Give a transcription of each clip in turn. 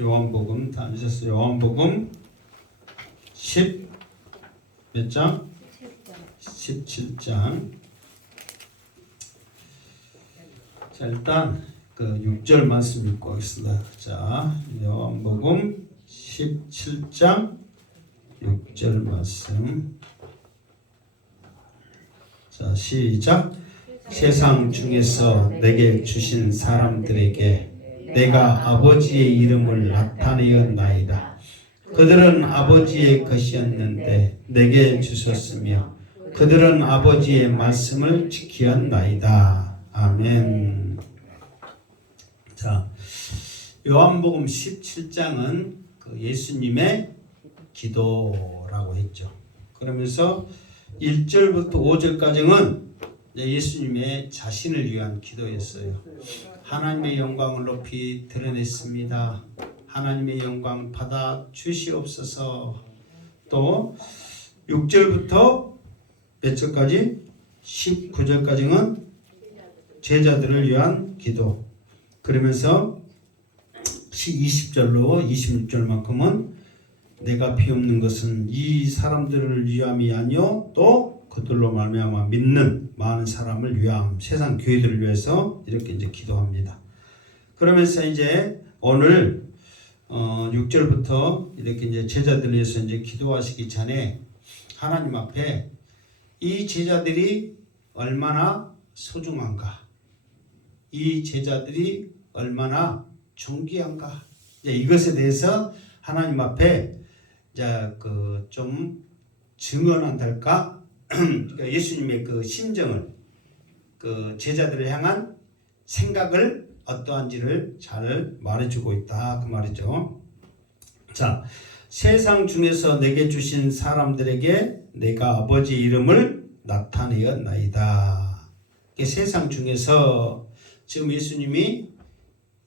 요한복음 다 앉으셨어요. 요한복음 10 몇 장? 17장. 자, 일단 그 6절 말씀 읽고 하겠습니다. 자, 요한복음 17장 6절 말씀. 자, 시작. 세상 중에서 내게 주신 사람들에게 내가 아버지의 이름을 나타내었나이다. 그들은 아버지의 것이었는데 내게 주셨으며 그들은 아버지의 말씀을 지키었나이다. 아멘. 자, 요한복음 17장은 그 예수님의 기도라고 했죠. 그러면서 1절부터 5절까지는 예수님의 자신을 위한 기도였어요. 하나님의 영광을 높이 드러냈습니다. 하나님의 영광 받아 주시옵소서. 또 6절부터 몇 절까지? 19절까지는 제자들을 위한 기도. 그러면서 20절로 26절만큼은 내가 비옵는 것은 이 사람들을 위함이 아니요 또 그들로 말미암아 믿는 많은 사람을 위함, 세상 교회들을 위해서 이렇게 이제 기도합니다. 그러면서 이제 오늘 6절부터 이렇게 이제 제자들을 위해서 이제 기도하시기 전에 하나님 앞에 이 제자들이 얼마나 소중한가, 이 제자들이 얼마나 존귀한가, 이제 이것에 대해서 하나님 앞에 이제 그 좀 증언한달까, 그러니까 예수님의 그 심정을, 그 제자들을 향한 생각을 어떠한지를 잘 말해주고 있다 그 말이죠. 자, 세상 중에서 내게 주신 사람들에게 내가 아버지 이름을 나타내었나이다. 세상 중에서 지금 예수님이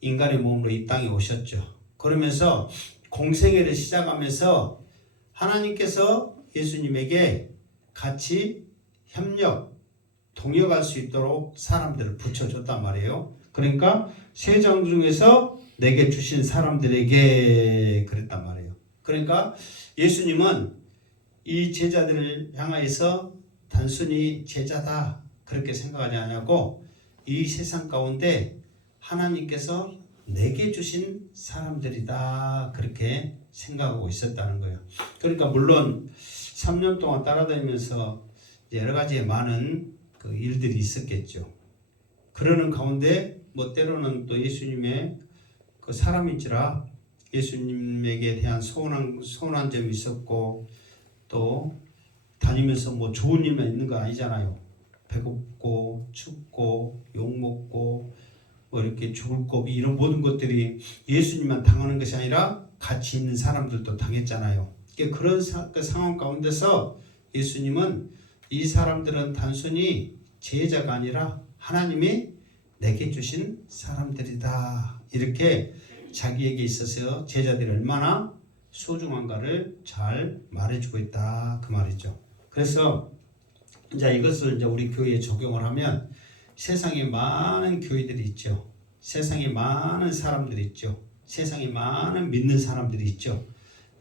인간의 몸으로 이 땅에 오셨죠. 그러면서 공생애를 시작하면서 하나님께서 예수님에게 같이 협력, 동역할 수 있도록 사람들을 붙여줬단 말이에요. 그러니까 세상 중에서 내게 주신 사람들에게 그랬단 말이에요. 그러니까 예수님은 이 제자들을 향하여서 단순히 제자다 그렇게 생각하지 않냐고, 이 세상 가운데 하나님께서 내게 주신 사람들이다 그렇게 생각하고 있었다는 거예요. 그러니까 물론 3년 동안 따라다니면서 여러 가지의 많은 그 일들이 있었겠죠. 그러는 가운데 뭐 때로는 또 예수님의 그 사람인지라 예수님에게 대한 서운한 점이 있었고, 또 다니면서 뭐 좋은 일만 있는 거 아니잖아요. 배고프고 춥고 욕먹고 뭐 이렇게 죽을 고비, 이런 모든 것들이 예수님만 당하는 것이 아니라 같이 있는 사람들도 당했잖아요. 그런 그 상황 가운데서 예수님은 이 사람들은 단순히 제자가 아니라 하나님이 내게 주신 사람들이다 이렇게 자기에게 있어서 제자들이 얼마나 소중한가를 잘 말해주고 있다 그 말이죠. 그래서 이제 이것을 이제 우리 교회에 적용을 하면 세상에 많은 교회들이 있죠. 세상에 많은 사람들이 있죠. 세상에 많은 믿는 사람들이 있죠.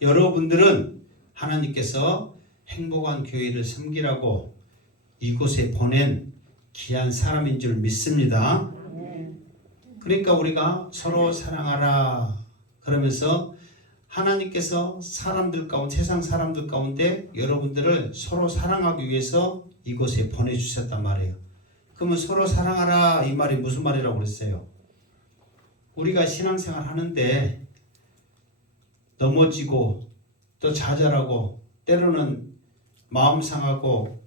여러분들은 하나님께서 행복한 교회를 섬기라고 이곳에 보낸 귀한 사람인 줄 믿습니다. 그러니까 우리가 서로 사랑하라 그러면서 하나님께서 사람들 가운데, 세상 사람들 가운데 여러분들을 서로 사랑하기 위해서 이곳에 보내주셨단 말이에요. 그러면 서로 사랑하라 이 말이 무슨 말이라고 그랬어요? 우리가 신앙생활 하는데 넘어지고 또 좌절하고 때로는 마음 상하고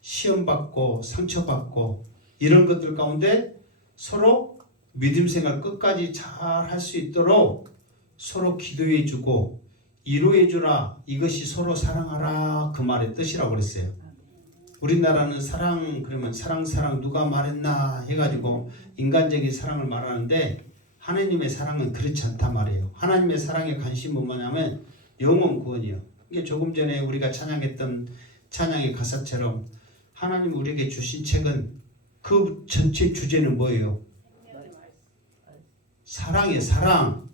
시험받고 상처받고 이런 것들 가운데 서로 믿음생활 끝까지 잘 할 수 있도록 서로 기도해주고 위로해주라, 이것이 서로 사랑하라 그 말의 뜻이라고 그랬어요. 우리나라는 사랑 그러면 사랑 누가 말했나 해가지고 인간적인 사랑을 말하는데 하나님의 사랑은 그렇지 않단 말이에요. 하나님의 사랑의 관심은 뭐냐면 영혼 구원이요. 이게 조금 전에 우리가 찬양했던 찬양의 가사처럼 하나님 우리에게 주신 책은 그 전체 주제는 뭐예요? 사랑이에요. 사랑.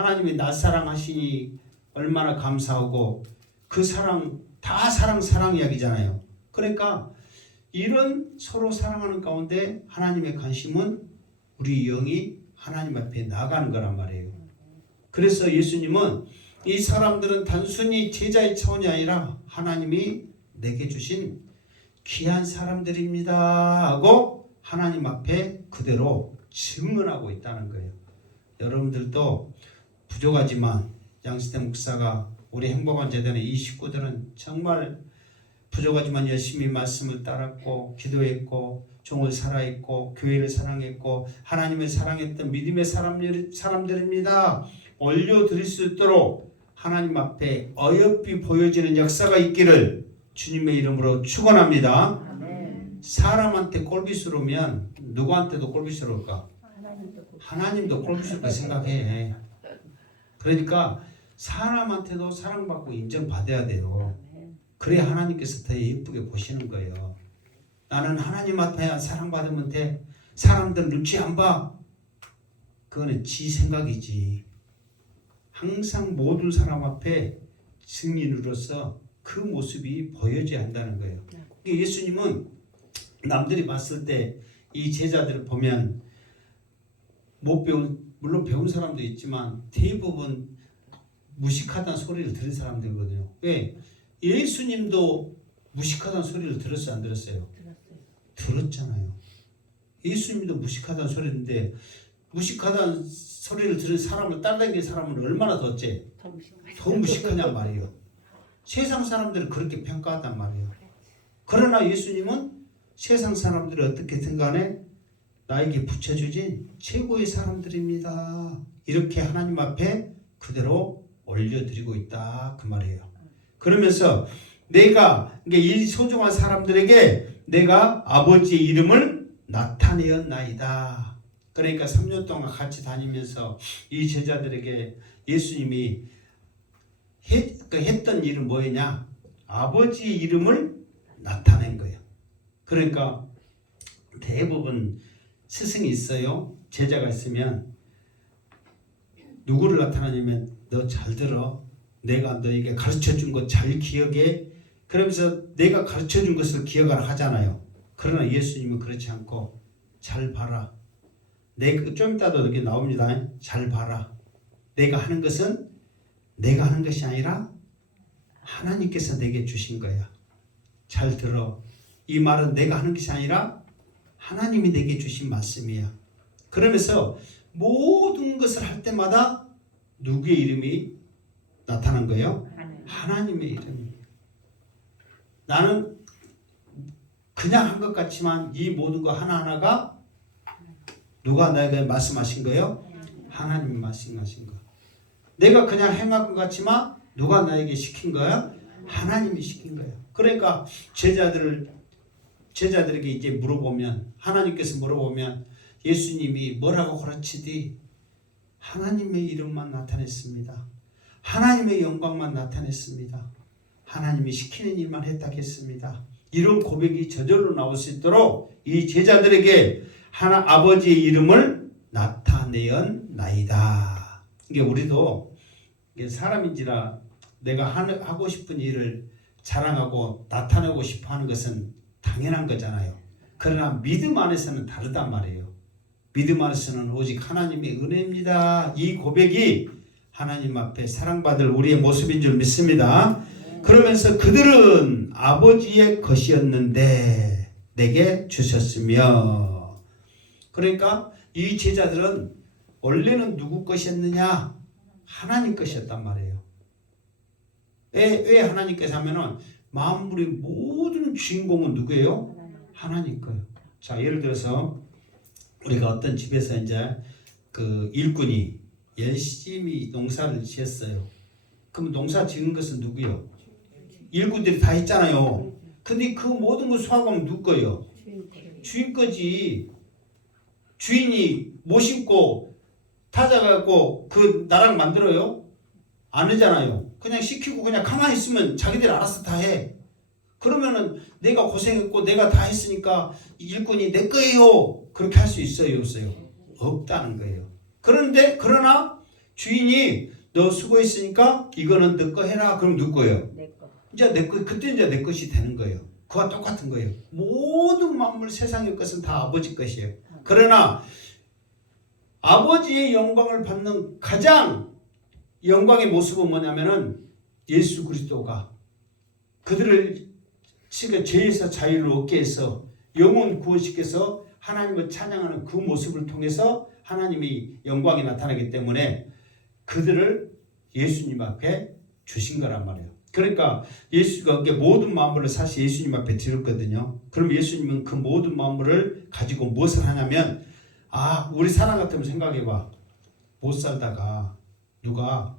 하나님이 나 사랑하시니 얼마나 감사하고 그 사랑 다 사랑 이야기잖아요. 그러니까 이런 서로 사랑하는 가운데 하나님의 관심은 우리 영이 하나님 앞에 나가는 거란 말이에요. 그래서 예수님은 이 사람들은 단순히 제자의 차원이 아니라 하나님이 내게 주신 귀한 사람들입니다 하고 하나님 앞에 그대로 증언하고 있다는 거예요. 여러분들도 부족하지만 양시대 목사가 우리 행복한 재단의 이 식구들은 정말 부족하지만 열심히 말씀을 따랐고 기도했고 종을 살아있고 교회를 사랑했고 하나님을 사랑했던 믿음의 사람들입니다. 올려드릴 수 있도록 하나님 앞에 어여삐 보여지는 역사가 있기를 주님의 이름으로 축원합니다. 사람한테 꼴비스러우면 누구한테도 꼴비스러울까? 하나님도 꼴비스럽게 생각해. 그러니까 사람한테도 사랑받고 인정받아야 돼요. 그래야 하나님께서 더 예쁘게 보시는 거예요. 나는 하나님 앞에 사랑받으면 돼. 사람들 눈치 안 봐. 그거는 지 생각이지. 항상 모든 사람 앞에 증인으로서 그 모습이 보여져야 한다는 거예요. 예수님은 남들이 봤을 때 이 제자들을 보면 못 배운, 물론 배운 사람도 있지만 대부분 무식하다는 소리를 들은 사람들거든요. 왜? 예수님도 무식하다는 소리를 들었어요? 안 들었어요? 들었잖아요. 예수님도 무식하다는 소리인데 무식하다는 소리를 들은 사람을 따라다니는 사람은 얼마나 더 무식하냔 말이에요. 세상 사람들은 그렇게 평가하단 말이에요. 그러나 예수님은 세상 사람들이 어떻게든 간에 나에게 붙여주진 최고의 사람들입니다. 이렇게 하나님 앞에 그대로 올려드리고 있다 그 말이에요. 그러면서 내가 이 소중한 사람들에게 내가 아버지의 이름을 나타내었나이다. 그러니까 3년 동안 같이 다니면서 이 제자들에게 예수님이 했던 일은 뭐였냐? 아버지의 이름을 나타낸 거예요. 그러니까 대부분 스승이 있어요. 제자가 있으면 누구를 나타내냐면 너 잘 들어. 내가 너에게 가르쳐준 것 잘 기억해. 그러면서 내가 가르쳐준 것을 기억을 하잖아요. 그러나 예수님은 그렇지 않고 잘 봐라. 내가 좀 이따도 여기 나옵니다. 잘 봐라. 내가 하는 것은 내가 하는 것이 아니라 하나님께서 내게 주신 거야. 잘 들어. 이 말은 내가 하는 것이 아니라 하나님이 내게 주신 말씀이야. 그러면서 모든 것을 할 때마다 누구의 이름이 나타난 거예요? 하나님의 이름이에요. 나는 그냥 한 것 같지만 이 모든 거 하나하나가 누가 나에게 말씀하신 거예요? 하나님이 말씀하신 거. 내가 그냥 행한 것 같지만 누가 나에게 시킨 거야? 하나님이 시킨 거야. 그러니까 제자들에게 이제 물어보면 하나님께서 물어보면 예수님이 뭐라고 가르치디? 하나님의 이름만 나타냈습니다. 하나님의 영광만 나타냈습니다. 하나님이 시키는 일만 했다겠습니다. 이런 고백이 저절로 나올 수 있도록 이 제자들에게 아버지의 이름을 나타내었나이다. 이게 우리도 사람인지라 내가 하고 싶은 일을 자랑하고 나타내고 싶어 하는 것은 당연한 거잖아요. 그러나 믿음 안에서는 다르단 말이에요. 믿음 안에서는 오직 하나님의 은혜입니다. 이 고백이 하나님 앞에 사랑받을 우리의 모습인 줄 믿습니다. 그러면서 그들은 아버지의 것이었는데 내게 주셨으며. 그러니까 이 제자들은 원래는 누구 것이었느냐? 하나님 것이었단 말이에요. 왜 하나님께서 하면은 만물의 모든 주인공은 누구예요? 하나님 거예요. 자, 예를 들어서 우리가 어떤 집에서 이제 그 일꾼이 열심히 농사를 지었어요. 그럼 농사 지은 것은 누구요? 일꾼들이 다 했잖아요. 근데 그 모든 걸 수확하면 누구 거예요? 주인 거지. 주인이 못 심고 타자갖고 그 나랑 만들어요? 안 하잖아요. 그냥 시키고 그냥 가만히 있으면 자기들이 알아서 다 해. 그러면은 내가 고생했고 내가 다 했으니까 일꾼이 내 거예요. 그렇게 할 수 있어요? 없어요? 없다는 거예요. 그러나 주인이 너 수고했으니까 이거는 너 거 해라. 그럼 누구 거예요? 내 거. 이제 내 거, 그때 이제 내 것이 되는 거예요. 그와 똑같은 거예요. 모든 만물 세상의 것은 다 아버지 것이에요. 그러나 아버지의 영광을 받는 가장 영광의 모습은 뭐냐면은 예수 그리스도가 그들을 죄에서 자유를 얻게 해서 영혼 구원시켜서 하나님을 찬양하는 그 모습을 통해서 하나님이 영광이 나타나기 때문에 그들을 예수님 앞에 주신 거란 말이에요. 그러니까 예수가 모든 만물을 사실 예수님 앞에 드렸거든요. 그럼 예수님은 그 모든 만물을 가지고 무엇을 하냐면 우리 사람 같으면 생각해봐. 못 살다가 누가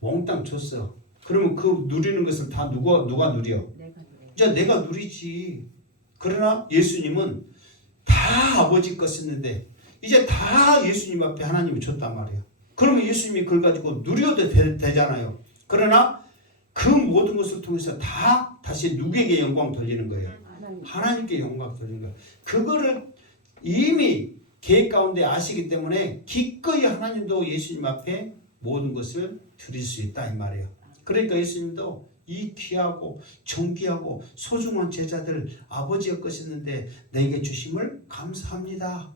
몽땅 줬어. 그러면 그 누리는 것을 다 누가 누려? 이제 내가 누리지. 그러나 예수님은 다 아버지 것이었는데 이제 다 예수님 앞에 하나님이 줬단 말이에요. 그러면 예수님이 그걸 가지고 누려도 되잖아요. 그러나 그 모든 것을 통해서 다 다시 누구에게 영광 돌리는 거예요? 하나님께 영광 돌리는 거예요. 그거를 이미 계획 가운데 아시기 때문에 기꺼이 하나님도 예수님 앞에 모든 것을 드릴 수 있다 이 말이에요. 그러니까 예수님도 이 귀하고 존귀하고 소중한 제자들 아버지의 것이었는데 내게 주심을 감사합니다.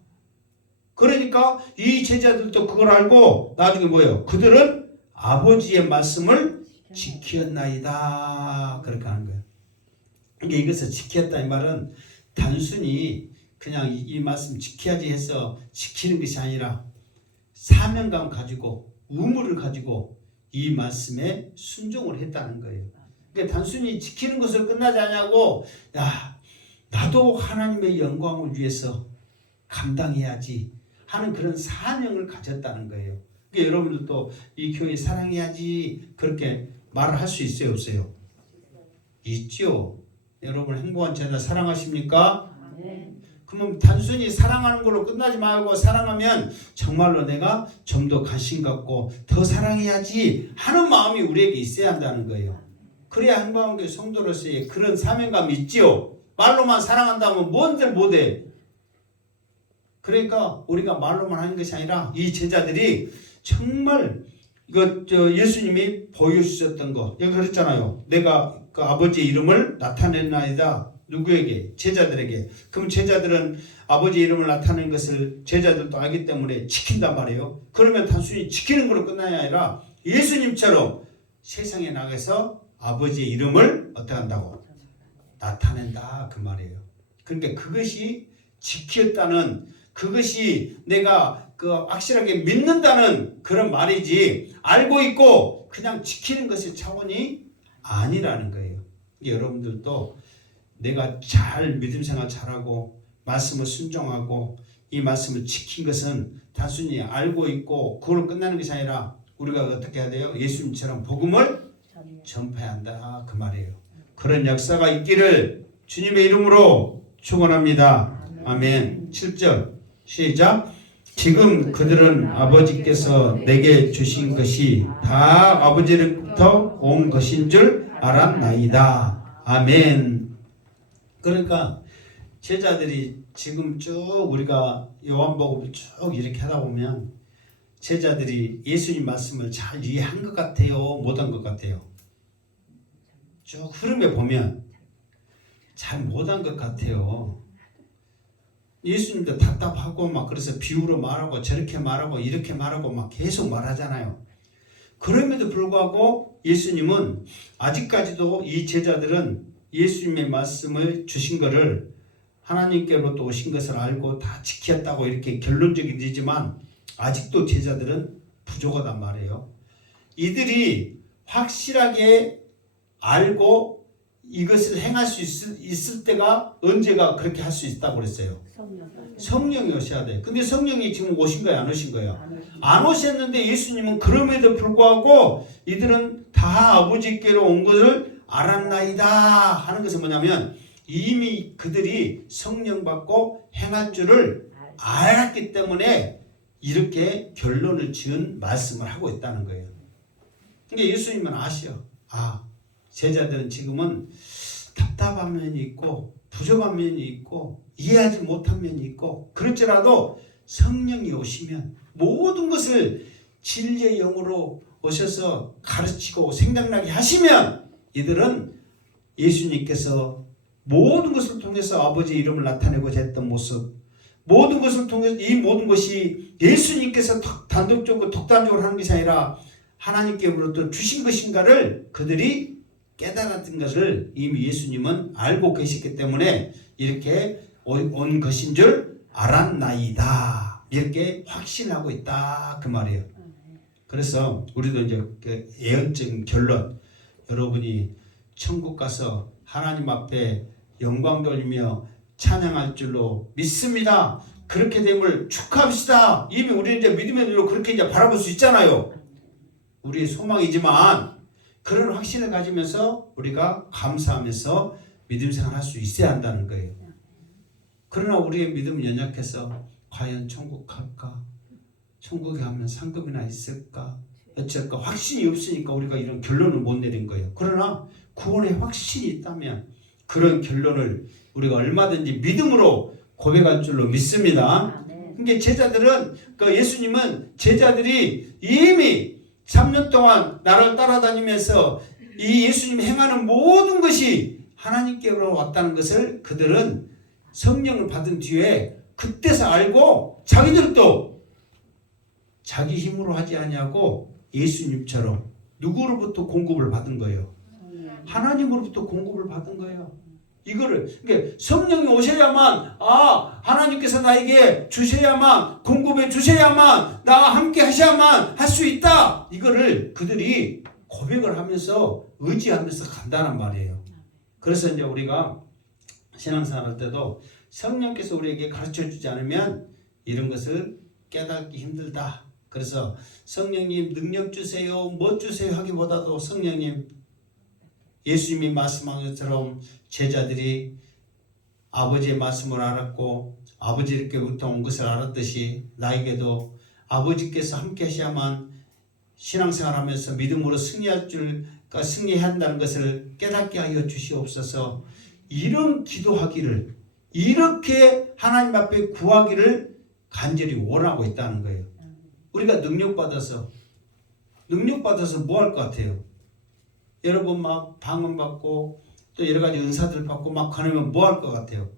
그러니까 이 제자들도 그걸 알고 나중에 뭐예요? 그들은 아버지의 말씀을 지켰나이다. 그렇게 하는 거예요. 이게 이것을 지켰다 이 말은 단순히 그냥 이 말씀 지켜야지 해서 지키는 것이 아니라 사명감 가지고 의무를 가지고 이 말씀에 순종을 했다는 거예요. 그러니까 단순히 지키는 것을 끝나지 않냐고 나도 하나님의 영광을 위해서 감당해야지 하는 그런 사명을 가졌다는 거예요. 그러니까 여러분들도 이 교회 사랑해야지 그렇게 말을 할 수 있어요 없어요? 있죠. 여러분 행복한 제자 사랑하십니까? 그러면 단순히 사랑하는 걸로 끝나지 말고 사랑하면 정말로 내가 좀 더 관심 갖고 더 사랑해야지 하는 마음이 우리에게 있어야 한다는 거예요. 그래야 행복한 교회 성도로서의 그런 사명감이 있지요. 말로만 사랑한다면 뭔들 못해. 그러니까 우리가 말로만 하는 것이 아니라 이 제자들이 정말 예수님이 보여주셨던 거 여기 그랬잖아요. 내가 그 아버지의 이름을 나타냈나이다. 누구에게? 제자들에게. 그럼 제자들은 아버지의 이름을 나타내는 것을 제자들도 알기 때문에 지킨단 말이에요. 그러면 단순히 지키는 걸로 끝나야 아니라 예수님처럼 세상에 나가서 아버지의 이름을 어떻게 한다고? 나타낸다 그 말이에요. 그러니까 그것이 지켰다는 그것이 내가 확실하게 믿는다는 그런 말이지 알고 있고 그냥 지키는 것의 차원이 아니라는 거예요. 여러분들도 내가 잘 믿음 생활 잘하고 말씀을 순종하고 이 말씀을 지킨 것은 단순히 알고 있고 그걸로 끝나는 것이 아니라 우리가 어떻게 해야 돼요? 예수님처럼 복음을 전파해야 한다 그 말이에요. 그런 역사가 있기를 주님의 이름으로 축원합니다. 아멘. 7절 시작. 지금 그들은 아버지께서 내게 주신 것이 다 아버지로부터 온 것인 줄 알았나이다. 아멘. 그러니까 제자들이 지금 쭉 우리가 요한복음을 쭉 이렇게 하다 보면 제자들이 예수님 말씀을 잘 이해한 것 같아요? 못한 것 같아요? 쭉 흐름에 보면 잘 못한 것 같아요. 예수님도 답답하고 막 그래서 비유로 말하고 저렇게 말하고 이렇게 말하고 막 계속 말하잖아요. 그럼에도 불구하고 예수님은 아직까지도 이 제자들은 예수님의 말씀을 주신 것을 하나님께로부터 오신 것을 알고 다 지켰다고 이렇게 결론적이지만 아직도 제자들은 부족하단 말이에요. 이들이 확실하게 알고 이것을 행할 수 있을 때가 언제가 그렇게 할 수 있다고 그랬어요? 성령이 오셔야 돼. 근데 성령이 지금 오신 거예요? 안 오신 거예요? 안 오셨는데 예수님은 그럼에도 불구하고 이들은 다 아버지께로 온 것을 알았나이다 하는 것은 뭐냐면 이미 그들이 성령 받고 행할 줄을 알았기 때문에 이렇게 결론을 지은 말씀을 하고 있다는 거예요. 그러니까 예수님은 아셔. 제자들은 지금은 답답한 면이 있고 부족한 면이 있고 이해하지 못한 면이 있고 그럴지라도 성령이 오시면 모든 것을 진리의 영으로 오셔서 가르치고 생각나게 하시면 이들은 예수님께서 모든 것을 통해서 아버지의 이름을 나타내고자 했던 모습, 모든 것을 통해서 이 모든 것이 예수님께서 단독적으로 독단적으로 하는 것이 아니라 하나님께로부터 주신 것인가를 그들이 깨달았던 것을 이미 예수님은 알고 계셨기 때문에 이렇게 온 것인 줄 알았나이다. 이렇게 확신하고 있다. 그 말이에요. 그래서 우리도 이제 그 예언적인 결론, 여러분이 천국 가서 하나님 앞에 영광 돌리며 찬양할 줄로 믿습니다. 그렇게 됨을 축하합시다. 이미 우리는 이제 믿음의 눈으로 그렇게 이제 바라볼 수 있잖아요. 우리의 소망이지만 그런 확신을 가지면서 우리가 감사하면서 믿음 생활할 수 있어야 한다는 거예요. 그러나 우리의 믿음은 연약해서 과연 천국 갈까? 천국에 가면 상급이나 있을까? 어쩔까? 확신이 없으니까 우리가 이런 결론을 못 내린 거예요. 그러나 구원의 확신이 있다면 그런 결론을 우리가 얼마든지 믿음으로 고백할 줄로 믿습니다. 그러니까 제자들은, 예수님은 제자들이 이미 3년 동안 나를 따라다니면서 이 예수님이 행하는 모든 것이 하나님께로 왔다는 것을 그들은 성령을 받은 뒤에 그때서 알고 자기들도 자기 힘으로 하지 아니하고 예수님처럼 누구로부터 공급을 받은 거예요. 하나님으로부터 공급을 받은 거예요. 이거를 그러니까 성령이 오셔야만 하나님께서 나에게 주셔야만 공급해 주셔야만 나와 함께 하셔야만 할 수 있다. 이거를 그들이 고백을 하면서 의지하면서 간다는 말이에요. 그래서 이제 우리가 신앙생활 할 때도 성령께서 우리에게 가르쳐 주지 않으면 이런 것을 깨닫기 힘들다. 그래서 성령님 능력 주세요, 뭐 주세요 하기보다도 성령님 예수님이 말씀한 것처럼 제자들이 아버지의 말씀을 알았고 아버지께부터 온 것을 알았듯이 나에게도 아버지께서 함께 하셔야만 신앙생활하면서 믿음으로 승리해야 한다는 것을 깨닫게 하여 주시옵소서. 이런 기도하기를 이렇게 하나님 앞에 구하기를 간절히 원하고 있다는 거예요. 우리가 능력받아서 뭐 할 것 같아요? 여러분 막 방언받고 또 여러 가지 은사들 받고 막 가면 뭐 할 것 같아요?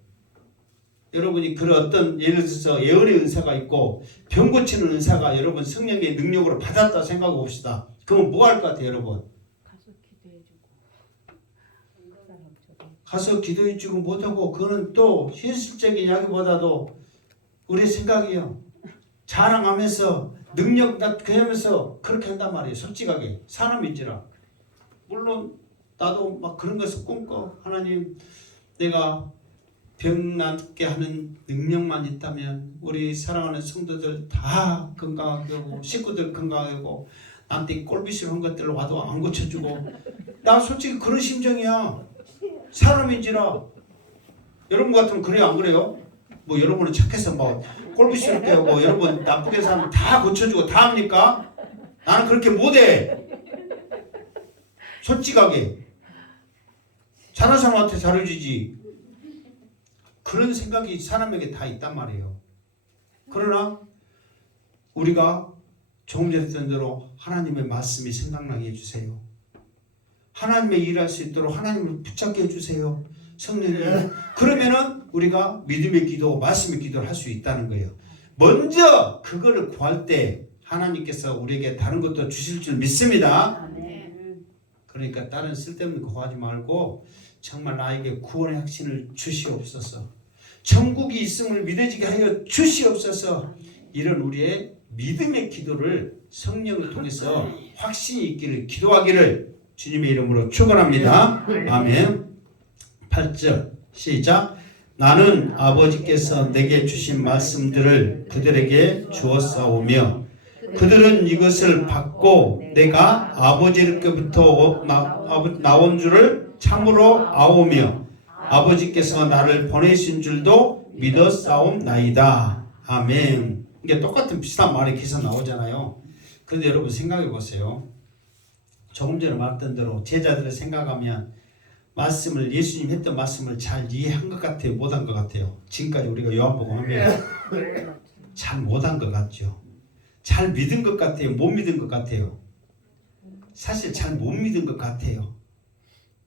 여러분이 그런 어떤 예를 들어서 예언의 은사가 있고 병 고치는 은사가 여러분 성령의 능력으로 받았다 생각해 봅시다. 그러면 뭐 할 것 같아요, 여러분? 가서 기도해주고 못하고 그거는 또 현실적인 이야기보다도 우리 생각이요. 자랑하면서 능력 나타내면서 그렇게 한단 말이에요. 솔직하게 사람인지라. 물론 나도 막 그런 것을 꿈꿔. 하나님 내가 병 낫게 하는 능력만 있다면 우리 사랑하는 성도들 다 건강하게 하고 식구들 건강하게 하고 나한테 꼴비술 한 것들 와도 안 고쳐주고 나 솔직히 그런 심정이야. 사람인지라. 여러분 같으면 그래요 안 그래요? 뭐 여러분은 착해서 뭐 꼴비술 하고 여러분 나쁘게 사람 다 고쳐주고 다 합니까? 나는 그렇게 못해. 솔직하게 잘하는 사람한테 잘해주지. 그런 생각이 사람에게 다 있단 말이에요. 그러나 우리가 조금 전에 했던 대로 하나님의 말씀이 생각나게 해주세요. 하나님의 일할 수 있도록 하나님을 붙잡게 해주세요. 성령님. 그러면은 우리가 믿음의 기도, 말씀의 기도를 할 수 있다는 거예요. 먼저 그거를 구할 때 하나님께서 우리에게 다른 것도 주실 줄 믿습니다. 그러니까 다른 쓸데없는 거 하지 말고 정말 나에게 구원의 확신을 주시옵소서. 천국이 있음을 믿어지게 하여 주시옵소서. 이런 우리의 믿음의 기도를 성령을 통해서 확신이 있기를 기도하기를 주님의 이름으로 축원합니다. 아멘. 8절 시작. 나는 아버지께서 내게 주신 말씀들을 그들에게 주었사오며 그들은 이것을 받고 내가 아버지께부터 나온 줄을 참으로 아오며 아버지께서 나를 보내신 줄도 믿었사옵나이다. 아멘. 이게 똑같은 비슷한 말이 계속 나오잖아요. 그런데 여러분 생각해 보세요. 조금 전에 말했던 대로 제자들을 생각하면 말씀을 예수님 했던 말씀을 잘 이해한 것 같아요? 못한 것 같아요? 지금까지 우리가 요한복음 하면 잘 못한 것 같죠. 잘 믿은 것 같아요? 못 믿은 것 같아요? 사실 잘 못 믿은 것 같아요.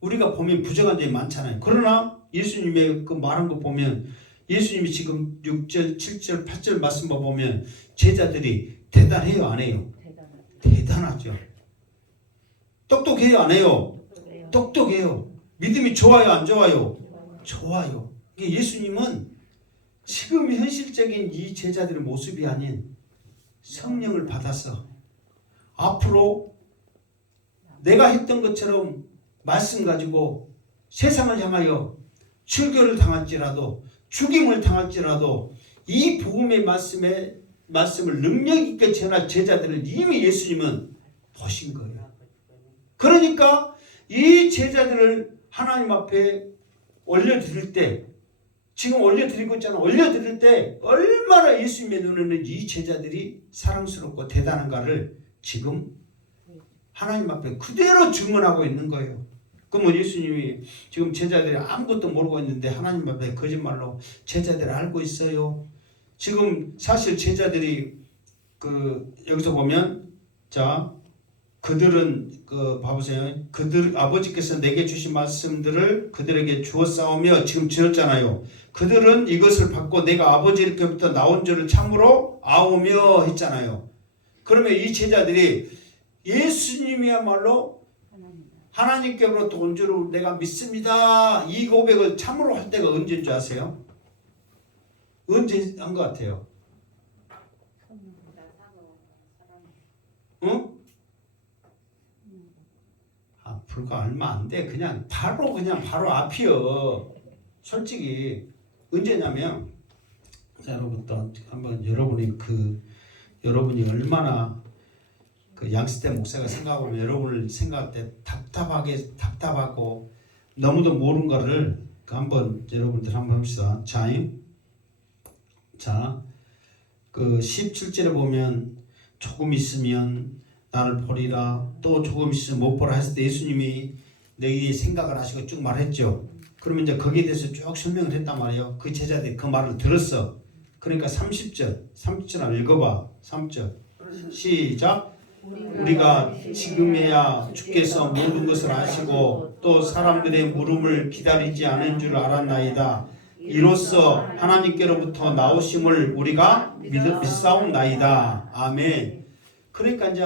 우리가 보면 부정한 점이 많잖아요. 그러나 예수님의 그 말한 거 보면 예수님이 지금 6절, 7절, 8절 말씀 보면 제자들이 대단해요, 안 해요? 대단하죠. 똑똑해요, 안 해요? 똑똑해요. 믿음이 좋아요, 안 좋아요? 좋아요. 예수님은 지금 현실적인 이 제자들의 모습이 아닌 성령을 받아서 앞으로 내가 했던 것처럼 말씀 가지고 세상을 향하여 출교를 당할지라도 죽임을 당할지라도 이 복음의 말씀을 능력 있게 전할 제자들을 이미 예수님은 보신 거예요. 그러니까 이 제자들을 하나님 앞에 올려드릴 때, 지금 올려드리고 있잖아. 올려드릴 때 얼마나 예수님의 눈에는 이 제자들이 사랑스럽고 대단한가를 지금 하나님 앞에 그대로 증언하고 있는 거예요. 그러면 예수님이 지금 제자들이 아무것도 모르고 있는데 하나님 앞에 거짓말로 제자들이 알고 있어요. 지금 사실 제자들이 여기서 보면 자 그들은 봐보세요. 그들 아버지께서 내게 주신 말씀들을 그들에게 주었사오며 지금 지었잖아요. 그들은 이것을 받고 내가 아버지께부터 나온 줄을 참으로 아오며 했잖아요. 그러면 이 제자들이 예수님이야말로 하나님께로부터 온 줄을 내가 믿습니다. 이 고백을 참으로 할 때가 언제인 줄 아세요? 언제 한 것 같아요? 응? 불과 얼마 안 돼. 그냥 바로 앞이요. 솔직히 언제냐면 여러분도 한번 여러분이 얼마나 양스태 목사가 생각하면 여러분을 생각할 때 답답하고 너무도 모르는 거를 한번 여러분들 한번 봅시다. 자, 17절에 보면 조금 있으면 나를 보리라 또 조금 있으면 못 보라 했을 때 예수님이 너희 생각을 하시고 쭉 말했죠. 그러면 이제 거기에 대해서 쭉 설명을 했단 말이에요. 그 제자들이 그 말을 들었어. 그러니까 30절 한번 읽어봐. 3절 시작. 우리가 지금에야 주께서 모든 것을 아시고 또 사람들의 물음을 기다리지 않은 줄 알았나이다. 이로써 하나님께로부터 나오심을 우리가 믿사옵나이다. 아멘. 그러니까 이제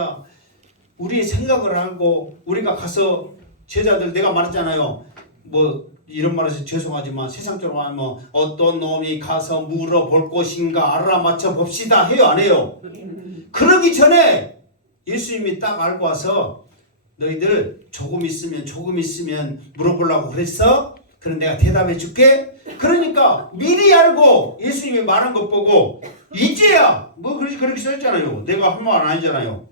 우리의 생각을 알고 우리가 가서 제자들 내가 말했잖아요. 이런 말해서 죄송하지만 세상적으로 하면 어떤 놈이 가서 물어볼 것인가 알아맞혀 봅시다 해요, 안 해요? 그러기 전에 예수님이 딱 알고 와서 너희들 조금 있으면 물어보려고 그랬어? 그럼 내가 대답해 줄게. 그러니까 미리 알고 예수님이 말한 것 보고 이제야 그렇게 써있잖아요. 내가 한 말 아니잖아요.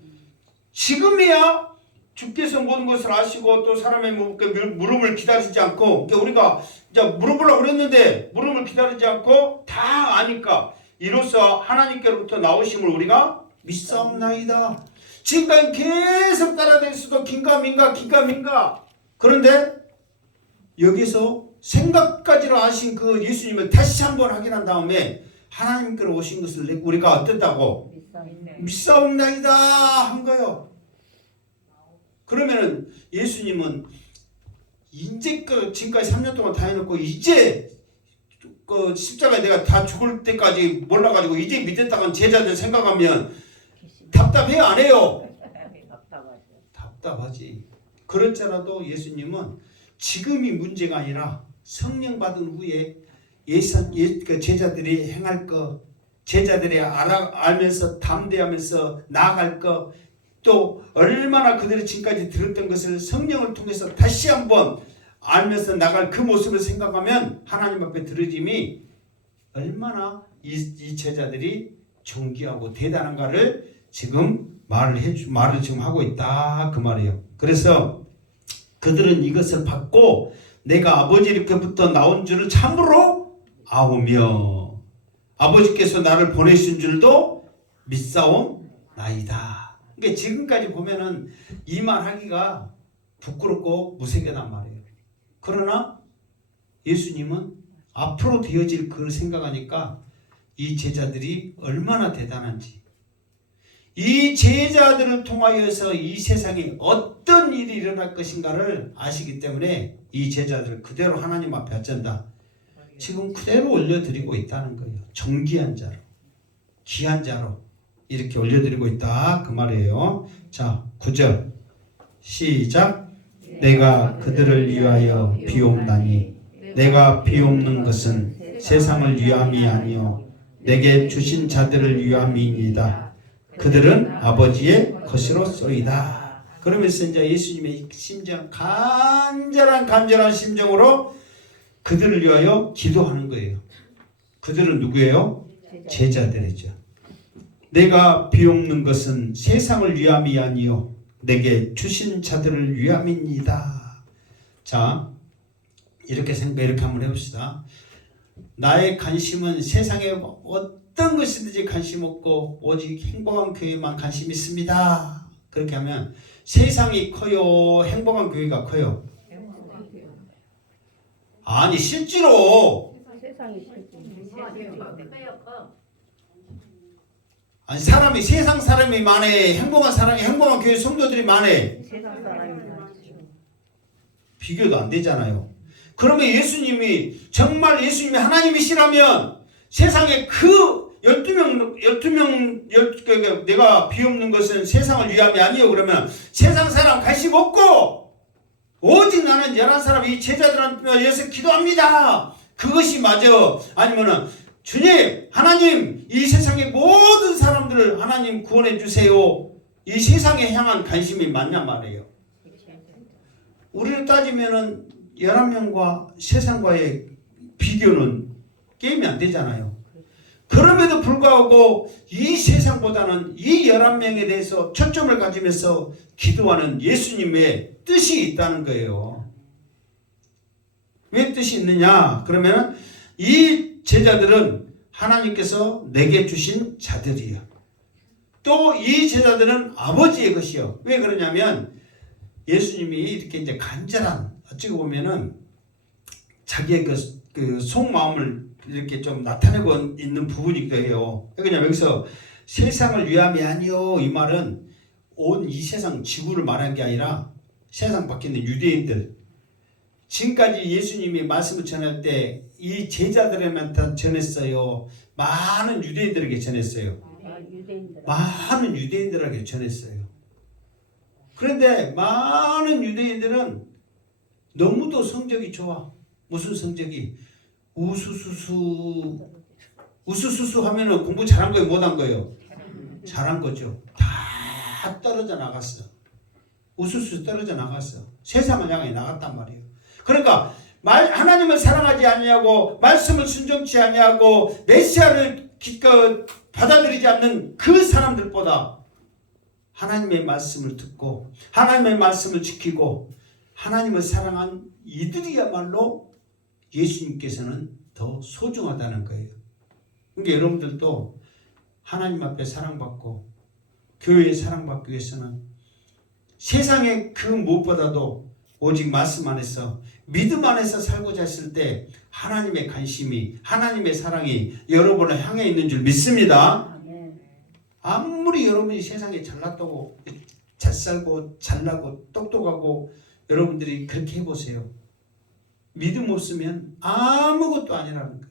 지금이야 주께서 모든 것을 아시고 또 사람의 물음을 기다리지 않고 우리가 이제 물어보려고 그랬는데 물음을 기다리지 않고 다 아니까 이로써 하나님께로부터 나오심을 우리가 믿사옵나이다. 지금까지 계속 따라다녔어도 긴가민가 그런데 여기서 생각까지로 아신 그 예수님을 다시 한번 확인한 다음에 하나님께로 오신 것을 우리가 어땠다고? 믿사옵나이다 한 거예요. 그러면은 예수님은 이제 지금까지 3년 동안 다 해놓고 이제 십자가에 내가 다 죽을 때까지 몰라가지고 이제 믿었다간 제자들 생각하면 답답해요, 안 해요? 답답하지. 그렇잖아도 예수님은 지금이 문제가 아니라 성령 받은 후에 제자들이 행할 거, 제자들이 알면서 담대하면서 나아갈 거, 또 얼마나 그들이 지금까지 들었던 것을 성령을 통해서 다시 한번 알면서 나갈 그 모습을 생각하면 하나님 앞에 들어짐이 얼마나 이 제자들이 존귀하고 대단한가를 지금 말을 지금 하고 있다 그 말이에요. 그래서 그들은 이것을 받고 내가 아버지께부터 나온 줄을 참으로 아오며 아버지께서 나를 보내신 줄도 믿사옵나이다. 그러니까 지금까지 보면은 이 말 하기가 부끄럽고 무색하단 말이에요. 그러나 예수님은 앞으로 되어질 그걸 생각하니까 이 제자들이 얼마나 대단한지, 이 제자들을 통하여서 이 세상에 어떤 일이 일어날 것인가를 아시기 때문에 이 제자들을 그대로 하나님 앞에 어쩐다. 지금 그대로 올려드리고 있다는 거예요. 정귀한 자로, 귀한 자로 이렇게 올려드리고 있다 그 말이에요. 자, 9절 시작. 내가 그들을 위하여 비옵나니 내가 비옵는 것은 세상을 위함이 아니요 내게 주신 자들을 위함이니이다. 그들은 아버지의 것이로소이다. 그러면서 이제 예수님의 심정, 간절한 심정으로 그들을 위하여 기도하는 거예요. 그들은 누구예요? 제자들이죠. 내가 비옵는 것은 세상을 위함이 아니요 내게 주신 자들을 위함입니다. 자, 이렇게 한번 해봅시다. 나의 관심은 세상에 어떤 것이든지 관심 없고 오직 행복한 교회만 관심 있습니다. 그렇게 하면 세상이 커요? 행복한 교회가 커요? 아니 실제로 아니 사람이 세상 사람이 많네. 행복한 교회 성도들이 많네. 비교도 안 되잖아요. 그러면 정말 예수님이 하나님이시라면 세상에 그 12명 내가 비옵는 것은 세상을 위함이 아니요. 그러면 세상 사람 관심 없고 오직 나는 11사람 이 제자들한테 위해서 기도합니다. 그것이 맞아. 아니면은 주님, 하나님, 이 세상의 모든 사람들을 하나님 구원해 주세요. 이 세상에 향한 관심이 맞냐 말이에요. 우리를 따지면은 11명과 세상과의 비교는 게임이 안 되잖아요. 그럼에도 불구하고 이 세상보다는 이 11명에 대해서 초점을 가지면서 기도하는 예수님의 뜻이 있다는 거예요. 왜 뜻이 있느냐? 그러면 이 제자들은 하나님께서 내게 주신 자들이요. 또 이 제자들은 아버지의 것이요. 왜 그러냐면 예수님이 이렇게 이제 간절한 어찌 보면은 자기의 그 속마음을 이렇게 좀 나타내고 있는 부분이기도 해요. 그냥 여기서 세상을 위함이 아니요 이 말은 온 이 세상 지구를 말한 게 아니라 세상 밖에 있는 유대인들, 지금까지 예수님이 말씀을 전할 때 이 제자들에만 전했어요. 많은 유대인들에게 전했어요. 많은 유대인들에게 전했어요. 그런데 많은 유대인들은 너무도 성적이 좋아. 무슨 성적이? 우수수수 하면은 공부 잘한 거예요, 못한 거예요? 잘한 거죠. 다 떨어져 나갔어. 우수수 떨어져 나갔어. 세상을 향해 나갔단 말이에요. 그러니까 하나님을 사랑하지 아니하고 말씀을 순종치 아니하고 메시아를 받아들이지 않는 그 사람들보다 하나님의 말씀을 듣고 하나님의 말씀을 지키고 하나님을 사랑한 이들이야말로 예수님께서는 더 소중하다는 거예요. 그러니까 여러분들도 하나님 앞에 사랑받고 교회에 사랑받기 위해서는 세상의 그 무엇보다도 오직 말씀 안에서 믿음 안에서 살고자 했을 때 하나님의 관심이 하나님의 사랑이 여러분을 향해 있는 줄 믿습니다. 아무리 여러분이 세상에 잘났다고 잘 살고 잘나고 똑똑하고 여러분들이 그렇게 해보세요. 믿음 없으면 아무것도 아니라는 거예요.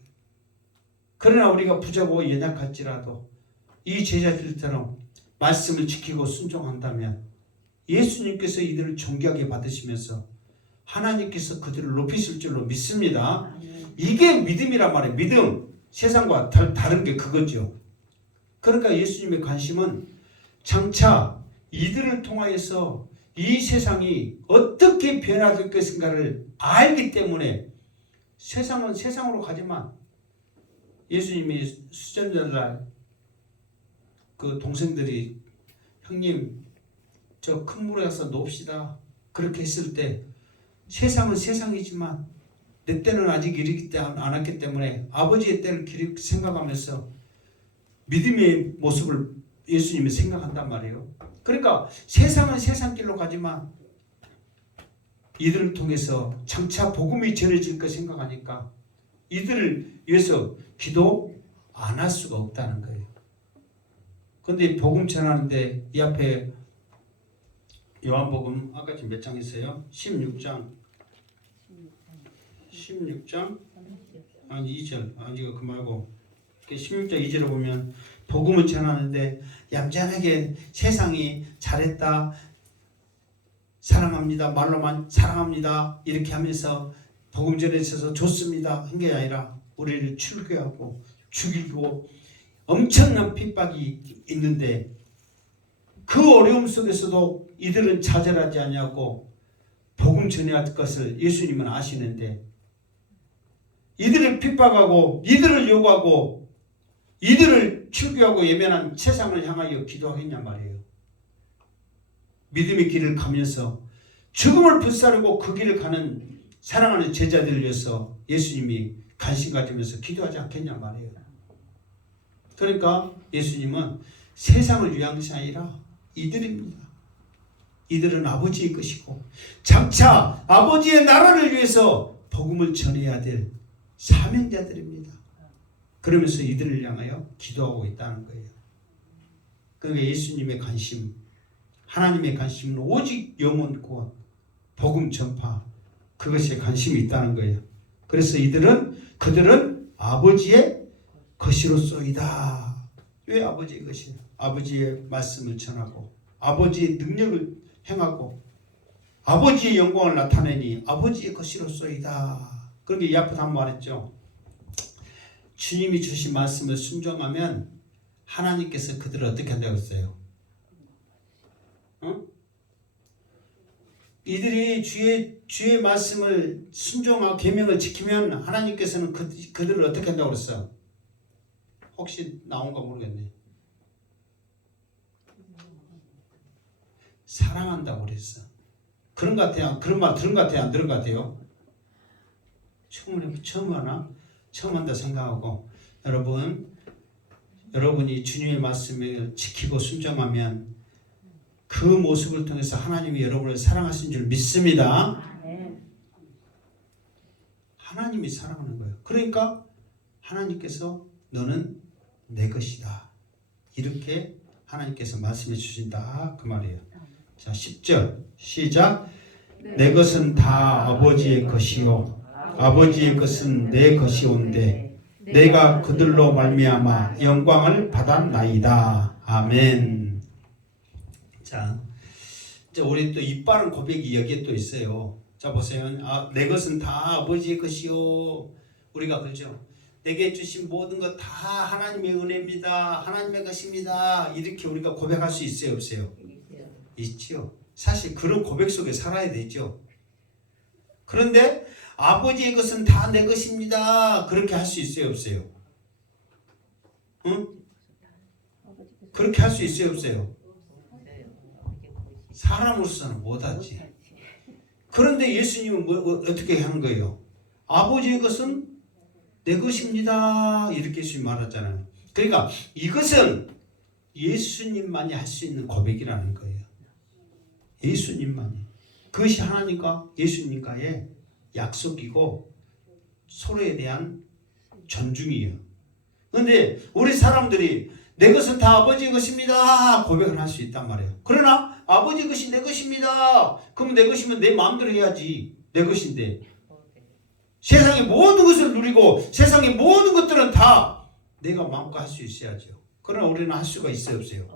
그러나 우리가 부자고 연약할지라도 이 제자들처럼 말씀을 지키고 순종한다면 예수님께서 이들을 존귀하게 받으시면서 하나님께서 그들을 높이실 줄로 믿습니다. 이게 믿음이란 말이에요. 믿음. 세상과 다른 게 그거죠. 그러니까 예수님의 관심은 장차 이들을 통하여서 이 세상이 어떻게 변화될 것인가를 알기 때문에 세상은 세상으로 가지만 예수님이 수련날 그 동생들이 형님 저 큰 물에 가서 놓읍시다 그렇게 했을 때 세상은 세상이지만 내 때는 아직 이르지 않았기 때문에 아버지의 때를 생각하면서 믿음의 모습을 예수님이 생각한단 말이에요. 그러니까 세상은 세상 길로 가지만 이들을 통해서 장차 복음이 전해질 거 생각하니까 이들을 위해서 기도 안 할 수가 없다는 거예요. 근데 복음 전하는데 이 앞에 요한복음 아까 지금 몇 장 있어요? 16장 아니 2절 이거 그 말고 16장 2절에 보면 복음을 전하는데 얌전하게 세상이 잘했다 사랑합니다 말로만 사랑합니다 이렇게 하면서 복음 전에 있어서 좋습니다 한 게 아니라 우리를 출교하고 죽이고 엄청난 핍박이 있는데 그 어려움 속에서도 이들은 좌절하지 아니하고 복음 전해야 것을 예수님은 아시는데 이들을 핍박하고 이들을 요구하고 이들을 출교하고 예면한 세상을 향하여 기도하겠냐 말이에요. 믿음의 길을 가면서 죽음을 불사르고 그 길을 가는 사랑하는 제자들을 위해서 예수님이 관심 가지면서 기도하지 않겠냐 말이에요. 그러니까 예수님은 세상을 위한 것이 아니라 이들입니다. 이들은 아버지의 것이고 장차 아버지의 나라를 위해서 복음을 전해야 될 사명자들입니다. 그러면서 이들을 향하여 기도하고 있다는 거예요. 그러니까 예수님의 관심, 하나님의 관심은 오직 영혼 구원, 복음 전파 그것에 관심이 있다는 거예요. 그래서 그들은 아버지의 것이로소이다. 왜 아버지의 것이냐? 아버지의 말씀을 전하고 아버지의 능력을 행하고 아버지의 영광을 나타내니 아버지의 것이로소이다. 그렇게 이 앞에 한번 말했죠. 주님이 주신 말씀을 순종하면 하나님께서 그들을 어떻게 한다고 했어요? 이들이 주의 말씀을 순종하고 계명을 지키면 하나님께서는 그들을 어떻게 한다고 그랬어? 혹시 나온가 모르겠네. 사랑한다고 그랬어. 그런 것 같아요. 그런 말 들은 것 같아요. 안 들은 것 같아요. 처음 하나? 처음 한다 생각하고 여러분이 주님의 말씀을 지키고 순종하면 그 모습을 통해서 하나님이 여러분을 사랑하신 줄 믿습니다. 하나님이 사랑하는 거예요. 그러니까 하나님께서 너는 내 것이다. 이렇게 하나님께서 말씀해 주신다. 그 말이에요. 자, 10절 시작. 내 것은 다 아버지의 것이요 아버지의 것은 내 것이온데 내가 그들로 말미암아 영광을 받았나이다. 아멘. 자, 이제 우리 또 이빠른 고백이 여기에 또 있어요. 자, 보세요. 내 것은 다 아버지의 것이요. 우리가 그러죠. 내게 주신 모든 것 다 하나님의 은혜입니다. 하나님의 것입니다. 이렇게 우리가 고백할 수 있어요, 없어요? 있지요. 사실 그런 고백 속에 살아야 되죠. 그런데 아버지의 것은 다 내 것입니다. 그렇게 할 수 있어요, 없어요? 응? 그렇게 할 수 있어요, 없어요? 사람으로서는 못하지. 그런데 예수님은 어떻게 하는 거예요? 아버지의 것은 내 것입니다. 이렇게 예수님 말하잖아요. 그러니까 이것은 예수님만이 할 수 있는 고백이라는 거예요. 예수님만이. 그것이 하나님과 예수님과의 약속이고 서로에 대한 존중이에요. 그런데 우리 사람들이 내 것은 다 아버지의 것입니다. 고백을 할 수 있단 말이에요. 그러나 아버지 것이 내 것입니다. 그럼 내 것이면 내 마음대로 해야지. 내 것인데. 세상의 모든 것을 누리고 세상의 모든 것들은 다 내가 마음껏 할 수 있어야죠. 그러나 우리는 할 수가 있어요, 없어요?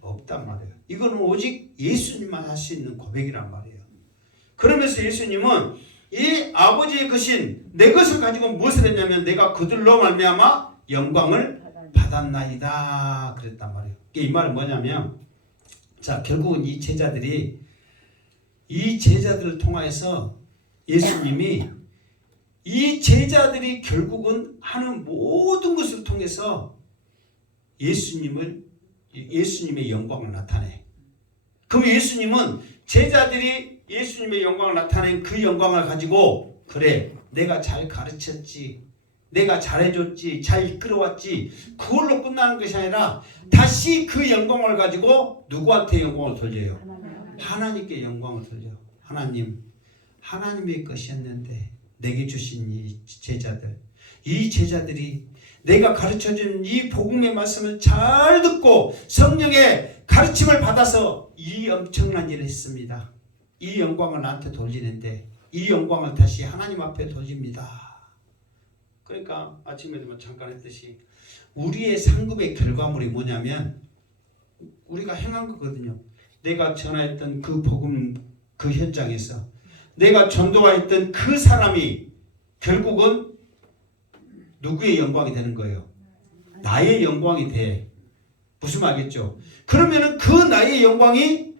없단 말이에요. 이거는 오직 예수님만 할 수 있는 고백이란 말이에요. 그러면서 예수님은 이 아버지의 것인 내 것을 가지고 무엇을 했냐면 내가 그들로 말미암아 영광을 받았나이다 그랬단 말이에요. 이 말은 뭐냐면 자, 결국은 이 제자들을 통하여서 예수님이 이 제자들이 결국은 하는 모든 것을 통해서 예수님의 영광을 나타내. 그럼 예수님은 제자들이 예수님의 영광을 나타낸 그 영광을 가지고 그래 내가 잘 가르쳤지 내가 잘해줬지 잘 이끌어왔지 그걸로 끝나는 것이 아니라 다시 그 영광을 가지고 누구한테 영광을 돌려요? 하나님께 영광을 돌려요. 하나님의 것이었는데 내게 주신 이 제자들이 내가 가르쳐준 이 복음의 말씀을 잘 듣고 성령의 가르침을 받아서 이 엄청난 일을 했습니다. 이 영광을 나한테 돌리는데 이 영광을 다시 하나님 앞에 돌립니다. 그러니까 아침에도 잠깐 했듯이 우리의 상급의 결과물이 뭐냐면 우리가 행한 거거든요. 내가 전화했던 그 복음 그 현장에서 내가 전도했던 그 사람이 결국은 누구의 영광이 되는 거예요? 나의 영광이 돼. 무슨 말이겠죠? 그러면은 그 나의 영광이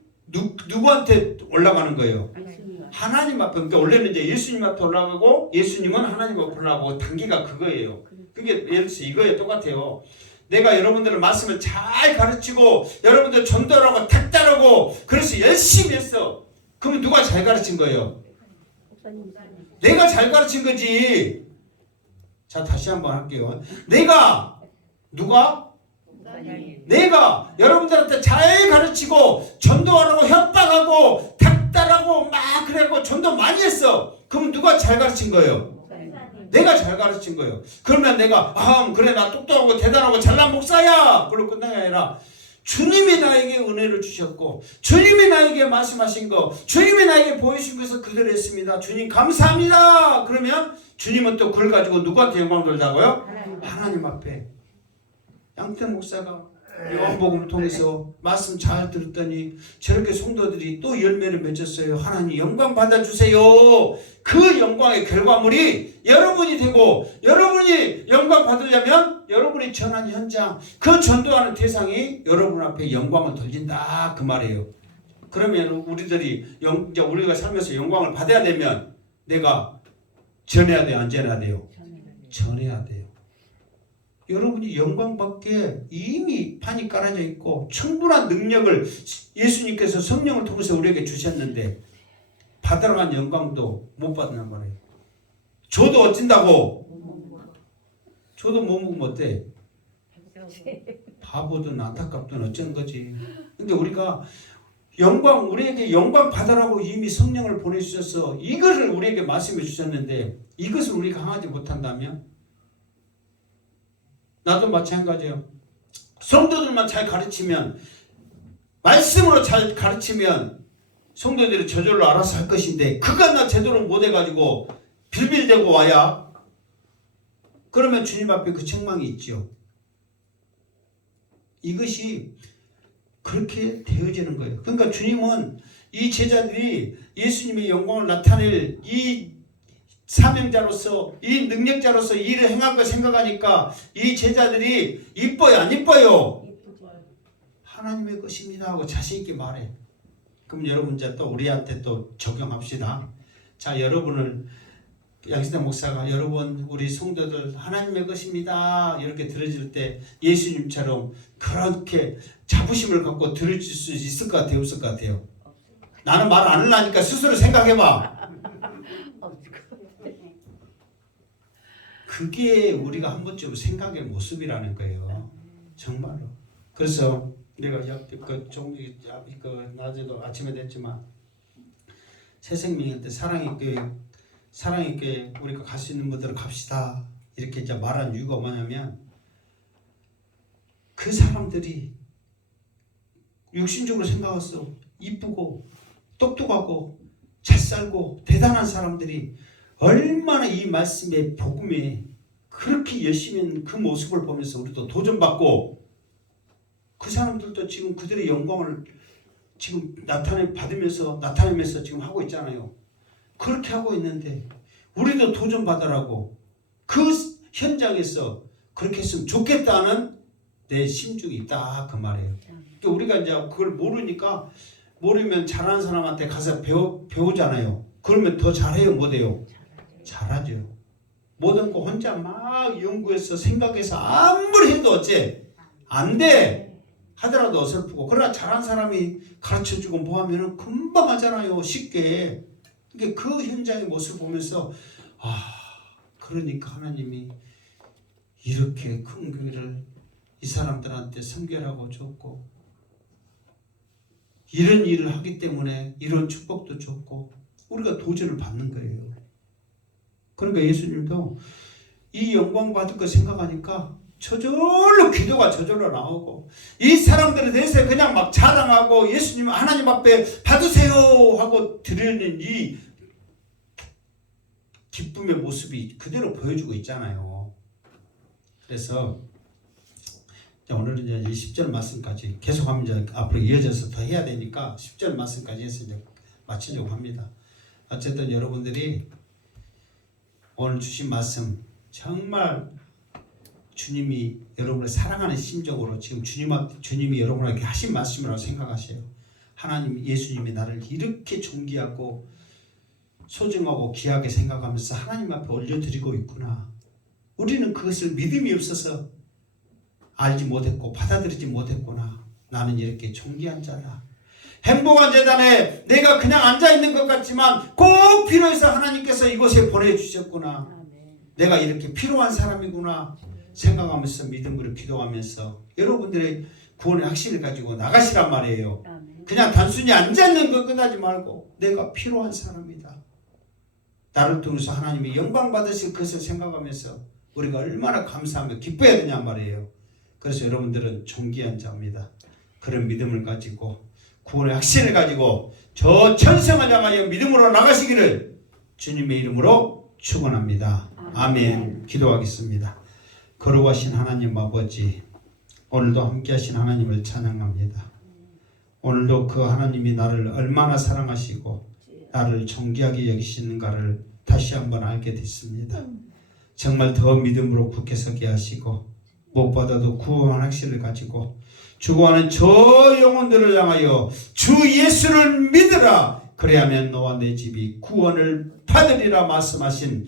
누구한테 올라가는 거예요? 하나님 앞에. 그러니까 원래는 이제 예수님 앞에 올라가고 예수님은 하나님 앞에 올라가고 단계가 그거예요. 그게 예를 들어서 이거에 똑같아요. 내가 여러분들은 말씀을 잘 가르치고 여러분들 전도하라고 닥달하고 그래서 열심히 했어. 그러면 누가 잘 가르친 거예요? 내가 잘 가르친 거지. 자, 다시 한번 할게요. 누가 여러분들한테 잘 가르치고 전도하라고 협박하고 닥달하고 막 그래고 전도 많이 했어. 그럼 누가 잘 가르친 거예요? 내가 잘 가르친 거예요. 그러면 내가 그래 나 똑똑하고 대단하고 잘난 목사야 그걸로 끝나는 게 아니라 주님이 나에게 은혜를 주셨고 주님이 나에게 말씀하신 거 주님이 나에게 보여주신 것을 그대로 했습니다. 주님 감사합니다. 그러면 주님은 또 그걸 가지고 누구한테 영광 돌다고요? 하나님 앞에. 양태 목사가 요한복음을 통해서 말씀 잘 들었더니 저렇게 성도들이 또 열매를 맺었어요. 하나님 영광 받아주세요. 그 영광의 결과물이 여러분이 되고 여러분이 영광 받으려면 여러분이 전한 현장 그 전도하는 대상이 여러분 앞에 영광을 돌린다 그 말이에요. 그러면 우리가 살면서 영광을 받아야 되면 내가 전해야 돼요? 안 전해야 돼요? 전해야 돼요. 여러분이 영광받게 이미 판이 깔아져 있고 충분한 능력을 예수님께서 성령을 통해서 우리에게 주셨는데 받으러 간 영광도 못 받는 말이에요. 저도 어찐다고? 저도 못 먹으면 어때? 바보든 안타깝든 어쩐 거지. 근데 우리가 우리에게 영광 받으라고 이미 성령을 보내주셔서 이것을 우리에게 말씀해 주셨는데 이것을 우리가 행하지 못한다면 나도 마찬가지예요. 성도들만 잘 가르치면 말씀으로 잘 가르치면 성도들이 저절로 알아서 할 것인데 그가 나 제대로 못해가지고 빌빌대고 와야 그러면 주님 앞에 그 책망이 있죠. 이것이 그렇게 되어지는 거예요. 그러니까 주님은 이 제자들이 예수님의 영광을 나타낼 이 사명자로서 이 능력자로서 일을 행할 걸 생각하니까 이 제자들이 이뻐요 안 이뻐요? 하나님의 것입니다 하고 자신 있게 말해. 그럼 여러분 이제 또 우리한테 또 적용합시다. 자, 여러분을 양신태 목사가 여러분 우리 성도들 하나님의 것입니다 이렇게 들어줄 때 예수님처럼 그렇게 자부심을 갖고 들어줄 수 있을 것 같아요? 없을 것 같아요? 나는 말 안 하려니까 스스로 생각해봐. 그게 우리가 한 번쯤 생각의 모습이라는 거예요. 정말로. 그래서 내가 낮에도 아침에도 했지만 새생명한테 사랑있게 우리가 갈 수 있는 분들은 갑시다. 이렇게 이제 말한 이유가 뭐냐면 그 사람들이 육신적으로 생각했어. 이쁘고 똑똑하고 잘 살고 대단한 사람들이 얼마나 이 말씀의 복음에 그렇게 열심히 하는 그 모습을 보면서 우리도 도전받고 그 사람들도 지금 그들의 영광을 지금 나타내면서 지금 하고 있잖아요. 그렇게 하고 있는데 우리도 도전받으라고 그 현장에서 그렇게 했으면 좋겠다는 내 심중이 있다 그 말이에요. 그러니까 우리가 이제 그걸 모르면 잘하는 사람한테 가서 배우잖아요. 그러면 더 잘해요 못해요? 잘하죠. 모든 거 혼자 막 연구해서 생각해서 아무리 해도 어째 안 돼. 하더라도 어설프고. 그러나 잘한 사람이 가르쳐주고 뭐 하면은 금방 하잖아요. 쉽게. 그러니까 그 현장의 모습을 보면서 그러니까 하나님이 이렇게 큰 교회를 이 사람들한테 선결하고 줬고 이런 일을 하기 때문에 이런 축복도 줬고 우리가 도전을 받는 거예요. 그러니까 예수님도 이 영광 받을 거 생각하니까 저절로 기도가 저절로 나오고, 이 사람들에 대해서 그냥 막 자랑하고 예수님 하나님 앞에 받으세요 하고 드리는 이 기쁨의 모습이 그대로 보여주고 있잖아요. 그래서 오늘은 이제 10절 말씀까지 계속하면 이제 앞으로 이어져서 더 해야 되니까 10절 말씀까지 해서 이제 마치려고 합니다. 어쨌든 여러분들이 오늘 주신 말씀 정말 주님이 여러분을 사랑하는 심정으로 지금 주님이 여러분에게 하신 말씀이라고 생각하세요. 하나님, 예수님이 나를 이렇게 존귀하고 소중하고 귀하게 생각하면서 하나님 앞에 올려드리고 있구나. 우리는 그것을 믿음이 없어서 알지 못했고 받아들이지 못했구나. 나는 이렇게 존귀한 자다. 행복한 재단에 내가 그냥 앉아있는 것 같지만 꼭 필요해서 하나님께서 이곳에 보내주셨구나. 내가 이렇게 필요한 사람이구나 생각하면서 믿음으로 기도하면서 여러분들의 구원의 확신을 가지고 나가시란 말이에요. 그냥 단순히 앉아있는 것 끝나지 말고 내가 필요한 사람이다. 나를 통해서 하나님이 영광 받으실 것을 생각하면서 우리가 얼마나 감사하며 기뻐야 되냐 말이에요. 그래서 여러분들은 존귀한 자입니다. 그런 믿음을 가지고 구원의 확신을 가지고 저 천성을 향하여 믿음으로 나가시기를 주님의 이름으로 축원합니다. 아멘. 기도하겠습니다. 거룩하신 하나님 아버지, 오늘도 함께하신 하나님을 찬양합니다. 오늘도 그 하나님이 나를 얼마나 사랑하시고 나를 존귀하게 여기시는가를 다시 한번 알게 됐습니다. 정말 더 믿음으로 굳게 서게 하시고 무엇보다도 구원 확신을 가지고 죽어가는 저 영혼들을 향하여 주 예수를 믿으라. 그래야면 너와 내 집이 구원을 받으리라 말씀하신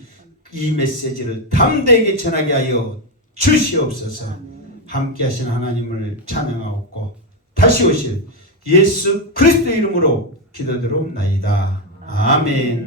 이 메시지를 담대하게 전하게 하여 주시옵소서. 함께 하신 하나님을 찬양하옵고 다시 오실 예수 그리스도 이름으로 기도드리옵나이다. 아멘.